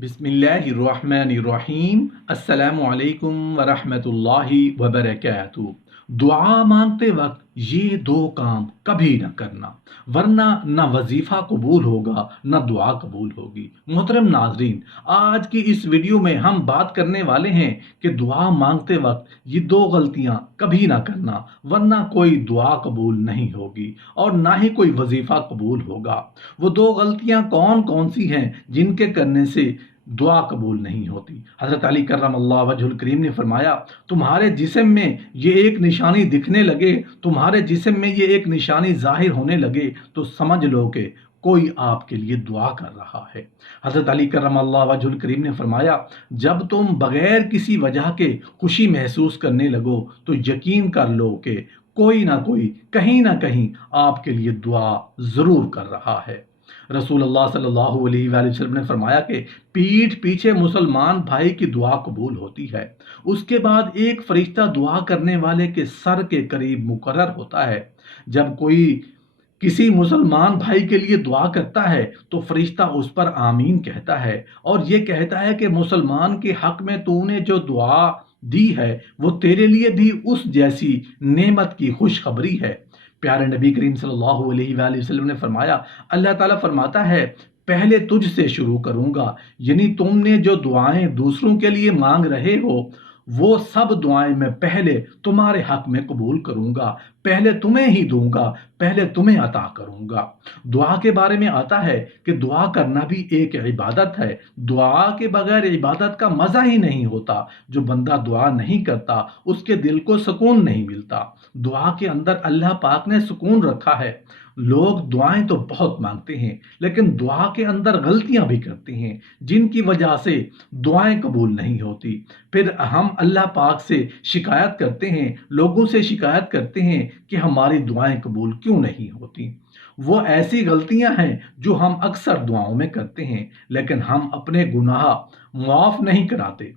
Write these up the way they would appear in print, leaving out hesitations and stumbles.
बिस्मिल्लाहिर्रहमानिर्रहीम। अस्सलामु अलैकुम वरहमतुल्लाहि वबरकातुहू। दुआ मांगते वक्त ये दो काम कभी न करना, वरना न वजीफ़ा कबूल होगा न दुआ कबूल होगी। मोहतरम नाजरीन, आज की इस वीडियो में हम बात करने वाले हैं कि दुआ मांगते वक्त ये दो गलतियां कभी ना करना, वरना कोई दुआ कबूल नहीं होगी और ना ही कोई वजीफ़ा कबूल होगा। वो दो गलतियां कौन कौन सी हैं जिनके करने से दुआ कबूल नहीं होती? हज़रत अली कर्रमल्लाहु वजहुल करीम ने फरमाया, तुम्हारे जिस्म में ये एक निशानी दिखने लगे, तुम्हारे जिस्म में ये एक निशानी जाहिर होने लगे, तो समझ लो कि कोई आपके लिए दुआ कर रहा है। हज़रत अली कर्रमल्लाहु वजहुल करीम ने फरमाया, जब तुम बगैर किसी वजह के खुशी महसूस करने लगो तो यकीन कर लो कि कोई ना कोई कहीं ना कहीं आपके लिए दुआ ज़रूर कर रहा है। रसूलुल्लाह सल्लल्लाहु अलैहि वसल्लम ने फरमाया कि पीठ पीछे मुसलमान भाई की दुआ कबूल होती है, उसके बाद एक फरिश्ता दुआ करने वाले के सर के करीब मुकर्रर होता है। जब कोई किसी मुसलमान भाई के लिए दुआ करता है तो फरिश्ता उस पर आमीन कहता है और ये कहता है कि मुसलमान के हक में तूने जो दुआ दी है वो तेरे लिए भी उस जैसी नेमत की खुशखबरी है। प्यारे नबी करीम सल्लल्लाहु अलैहि वसल्लम ने फरमाया, अल्लाह ताला फरमाता है, पहले तुझसे शुरू करूंगा, यानी तुमने जो दुआएं दूसरों के लिए मांग रहे हो वो सब दुआएं मैं पहले तुम्हारे हक में कबूल करूंगा, पहले तुम्हें ही दूंगा, पहले तुम्हें अता करूंगा। दुआ के बारे में आता है कि दुआ करना भी एक इबादत है। दुआ के बगैर इबादत का मज़ा ही नहीं होता। जो बंदा दुआ नहीं करता उसके दिल को सुकून नहीं मिलता। दुआ के अंदर अल्लाह पाक ने सुकून रखा है। लोग दुआएं तो बहुत मांगते हैं लेकिन दुआ के अंदर गलतियां भी करते हैं जिनकी वजह से दुआएं कबूल नहीं होती। फिर हम अल्लाह पाक से शिकायत करते हैं, लोगों से शिकायत करते हैं कि हमारी दुआएं कबूल क्यों नहीं होती। वो ऐसी गलतियां हैं जो हम अक्सर दुआओं में करते हैं, लेकिन हम अपने गुनाह मुआफ नहीं कराते।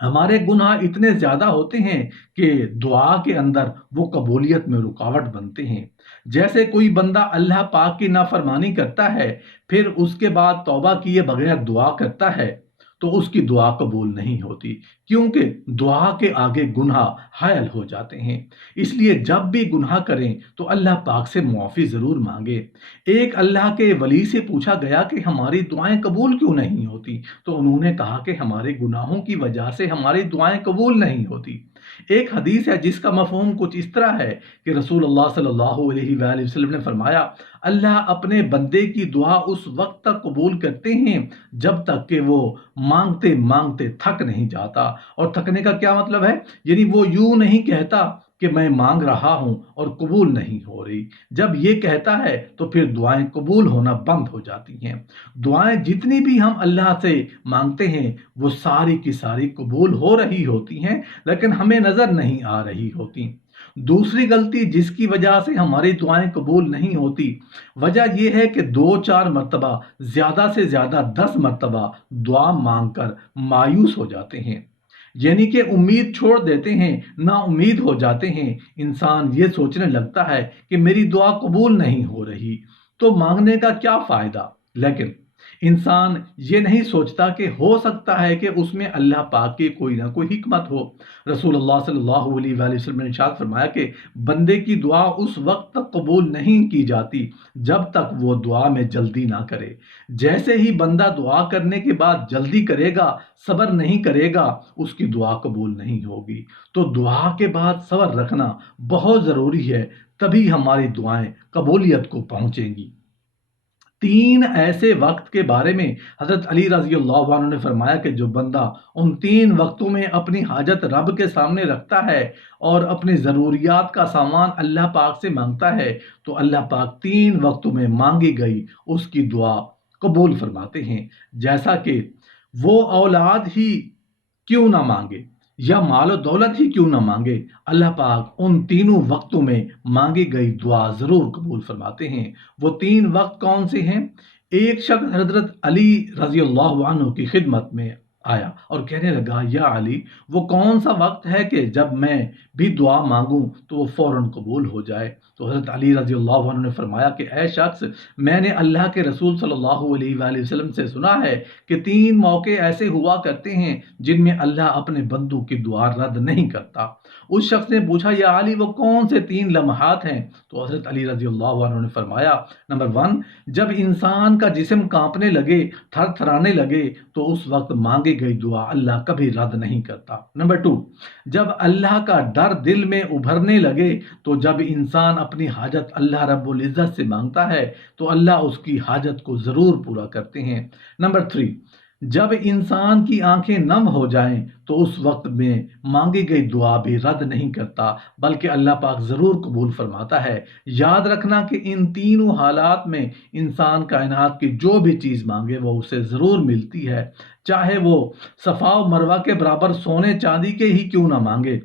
हमारे गुनाह इतने ज़्यादा होते हैं कि दुआ के अंदर वो कबूलियत में रुकावट बनते हैं। जैसे कोई बंदा अल्लाह पाक की नाफरमानी करता है, फिर उसके बाद तौबा किए बगैर दुआ करता है, तो उसकी दुआ कबूल नहीं होती, क्योंकि दुआ के आगे गुनाह हायल हो जाते हैं। इसलिए जब भी गुनाह करें तो अल्लाह पाक से मुआफ़ी ज़रूर मांगे। एक अल्लाह के वली से पूछा गया कि हमारी दुआएं कबूल क्यों नहीं होती, तो उन्होंने कहा कि हमारे गुनाहों की वजह से हमारी दुआएं कबूल नहीं होती। एक हदीस है जिसका मफ़हूम कुछ इस तरह है कि रसूलुल्लाह सल्लल्लाहु अलैहि वसल्लम ने फरमाया, अल्लाह अपने बंदे की दुआ उस वक्त तक कबूल करते हैं जब तक कि वो मांगते मांगते थक नहीं जाता। और थकने का क्या मतलब है? यानी वो यूं नहीं कहता कि मैं मांग रहा हूं और कबूल नहीं हो रही। जब ये कहता है तो फिर दुआएं कबूल होना बंद हो जाती हैं। दुआएं जितनी भी हम अल्लाह से मांगते हैं वो सारी की सारी कबूल हो रही होती हैं, लेकिन हमें नज़र नहीं आ रही होती। दूसरी गलती जिसकी वजह से हमारी दुआएं कबूल नहीं होती, वजह यह है कि 2-4 मरतबा, ज़्यादा से ज़्यादा 10 मरतबा दुआ मांगकर मायूस हो जाते हैं, यानी कि उम्मीद छोड़ देते हैं, ना उम्मीद हो जाते हैं। इंसान ये सोचने लगता है कि मेरी दुआ कबूल नहीं हो रही, तो मांगने का क्या फ़ायदा। लेकिन इंसान ये नहीं सोचता कि हो सकता है कि उसमें अल्लाह पाक की कोई ना कोई हिकमत हो। रसूलुल्लाह सल्लल्लाहु अलैहि वसल्लम ने इरशाद फरमाया कि बंदे की दुआ उस वक्त तक कबूल नहीं की जाती जब तक वो दुआ में जल्दी ना करे। जैसे ही बंदा दुआ करने के बाद जल्दी करेगा, सब्र नहीं करेगा, उसकी दुआ कबूल नहीं होगी। तो दुआ के बाद सब्र रखना बहुत ज़रूरी है, तभी हमारी दुआएं कबूलियत को पहुंचेंगी। 3 ऐसे वक्त के बारे में हज़रत अली रज़ी अल्लाह अन्हु ने फरमाया कि जो बंदा उन 3 वक्तों में अपनी हाजत रब के सामने रखता है और अपनी ज़रूरियात का सामान अल्लाह पाक से मांगता है, तो अल्लाह पाक 3 वक्तों में मांगी गई उसकी दुआ कबूल फरमाते हैं। जैसा कि वो औलाद ही क्यों ना मांगे या मालो दौलत ही क्यों ना मांगे, अल्लाह पाक उन तीनों वक्तों में मांगी गई दुआ ज़रूर कबूल फरमाते हैं। वो 3 वक्त कौन से हैं? एक शख्स हज़रत अली रज़ी अल्लाह अन्हु की खिदमत में آیا اور کہنے لگا یا علی، وہ کون سا وقت ہے کہ جب میں بھی دعا مانگوں تو وہ فوراً قبول ہو جائے؟ تو حضرت علی رضی اللہ عنہ نے فرمایا کہ اے شخص، میں نے اللہ کے رسول صلی اللہ علیہ وآلہ وسلم سے سنا ہے کہ 3 موقع ایسے ہوا کرتے ہیں جن میں اللہ اپنے بندوں کی دعا رد نہیں کرتا۔ اس شخص نے پوچھا یا علی، وہ کون سے 3 لمحات ہیں؟ تو حضرت علی رضی اللہ عنہ نے فرمایا، نمبر 1، جب انسان کا جسم کانپنے لگے، تھر تھرانے لگے، تو اس وقت مانگی گئی دعا اللہ کبھی رد نہیں کرتا۔ نمبر 2، جب اللہ کا ڈر دل میں ابھرنے لگے، تو جب انسان اپنی حاجت اللہ رب العزت سے مانگتا ہے تو اللہ اس کی حاجت کو ضرور پورا کرتے ہیں۔ نمبر 3، جب انسان کی آنکھیں نم ہو جائیں تو اس وقت میں مانگی گئی دعا بھی رد نہیں کرتا بلکہ اللہ پاک ضرور قبول فرماتا ہے۔ یاد رکھنا کہ ان تینوں حالات میں انسان کائنات کی جو بھی چیز مانگے وہ اسے ضرور ملتی ہے، چاہے وہ صفا و مروہ کے برابر سونے چاندی کے ہی کیوں نہ مانگے۔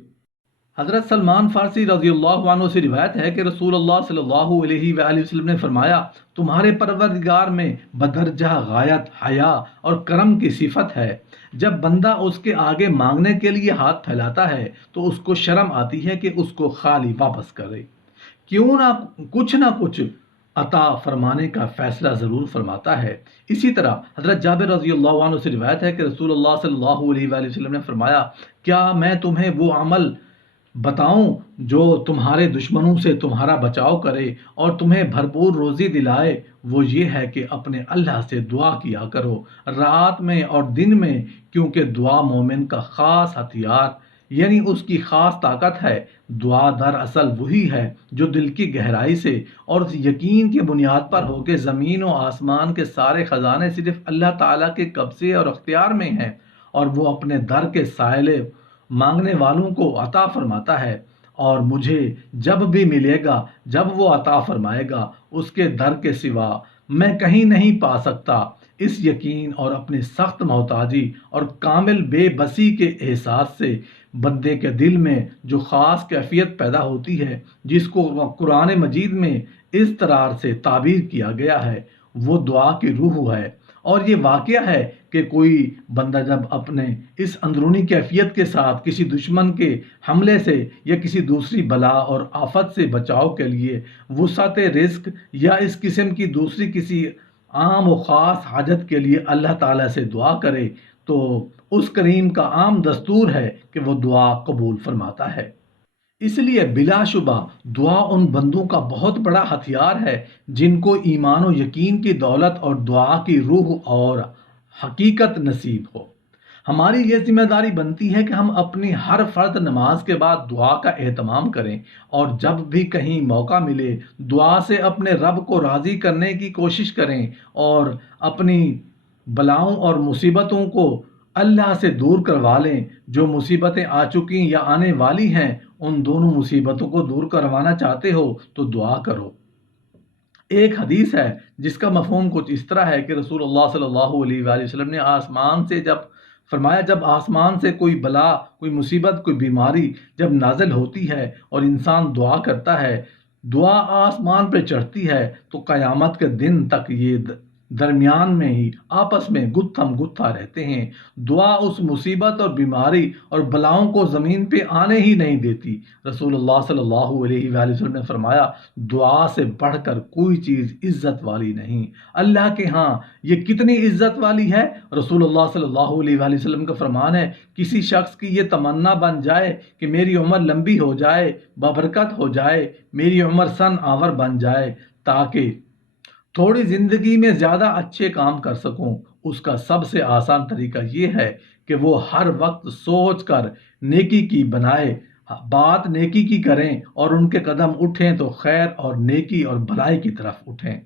حضرت سلمان فارسی رضی اللہ عنہ سے روایت ہے کہ رسول اللہ صلی اللہ علیہ وآلہ وسلم نے فرمایا، تمہارے پروردگار میں بدرجہ غایت حیا اور کرم کی صفت ہے۔ جب بندہ اس کے آگے مانگنے کے لیے ہاتھ پھیلاتا ہے تو اس کو شرم آتی ہے کہ اس کو خالی واپس کرے، کیوں نہ کچھ عطا فرمانے کا فیصلہ ضرور فرماتا ہے۔ اسی طرح حضرت جابر رضی اللہ عنہ سے روایت ہے کہ رسول اللہ صلی اللہ علیہ وآلہ وسلم نے فرمایا، کیا میں تمہیں وہ عمل بتاؤں جو تمہارے دشمنوں سے تمہارا بچاؤ کرے اور تمہیں بھرپور روزی دلائے؟ وہ یہ ہے کہ اپنے اللہ سے دعا کیا کرو رات میں اور دن میں، کیونکہ دعا مومن کا خاص ہتھیار یعنی اس کی خاص طاقت ہے۔ دعا دراصل وہی ہے جو دل کی گہرائی سے اور اس یقین کی بنیاد پر ہو کہ زمین و آسمان کے سارے خزانے صرف اللہ تعالیٰ کے قبضے اور اختیار میں ہیں، اور وہ اپنے در کے سائے مانگنے والوں کو عطا فرماتا ہے، اور مجھے جب بھی ملے گا، جب وہ عطا فرمائے گا، اس کے در کے سوا میں کہیں نہیں پا سکتا۔ اس یقین اور اپنی سخت محتاجی اور کامل بے بسی کے احساس سے بندے کے دل میں جو خاص کیفیت پیدا ہوتی ہے، جس کو قرآن مجید میں اضطرار سے تعبیر کیا گیا ہے، وہ دعا کی روح ہے۔ اور یہ واقعہ ہے کہ کوئی بندہ جب اپنے اس اندرونی کیفیت کے ساتھ کسی دشمن کے حملے سے یا کسی دوسری بلا اور آفت سے بچاؤ کے لیے وسعت رزق یا اس قسم کی دوسری کسی عام و خاص حاجت کے لیے اللہ تعالیٰ سے دعا کرے تو اس کریم کا عام دستور ہے کہ وہ دعا قبول فرماتا ہے۔ اس لیے بلا شبہ دعا ان بندوں کا بہت بڑا ہتھیار ہے جن کو ایمان و یقین کی دولت اور دعا کی روح اور حقیقت نصیب ہو۔ ہماری یہ ذمہ داری بنتی ہے کہ ہم اپنی ہر فرض نماز کے بعد دعا کا اہتمام کریں، اور جب بھی کہیں موقع ملے دعا سے اپنے رب کو راضی کرنے کی کوشش کریں، اور اپنی بلاؤں اور مصیبتوں کو اللہ سے دور کروا لیں۔ جو مصیبتیں آ چکی یا آنے والی ہیں، ان دونوں مصیبتوں کو دور کروانا چاہتے ہو تو دعا کرو۔ ایک حدیث ہے جس کا مفہوم کچھ اس طرح ہے کہ رسول اللہ صلی اللہ علیہ وآلہ وسلم نے آسمان سے جب آسمان سے کوئی بلا، کوئی مصیبت، کوئی بیماری جب نازل ہوتی ہے اور انسان دعا کرتا ہے، دعا آسمان پہ چڑھتی ہے تو قیامت کے دن تک یہ درمیان میں ہی آپس میں گتھم گتھا رہتے ہیں۔ دعا اس مصیبت اور بیماری اور بلاؤں کو زمین پہ آنے ہی نہیں دیتی۔ رسول اللہ صلی اللہ علیہ وآلہ وسلم نے فرمایا، دعا سے بڑھ کر کوئی چیز عزت والی نہیں۔ اللہ کے ہاں یہ کتنی عزت والی ہے؟ رسول اللہ صلی اللہ علیہ وآلہ وسلم کا فرمان ہے، کسی شخص کی یہ تمنا بن جائے کہ میری عمر لمبی ہو جائے، بابرکت ہو جائے، میری عمر سن آور بن جائے تاکہ تھوڑی زندگی میں زیادہ اچھے کام کر سکوں، اس کا سب سے آسان طریقہ یہ ہے کہ وہ ہر وقت سوچ کر نیکی کی بنائے، بات نیکی کی کریں اور ان کے قدم اٹھیں تو خیر اور نیکی اور بھلائی کی طرف اٹھیں۔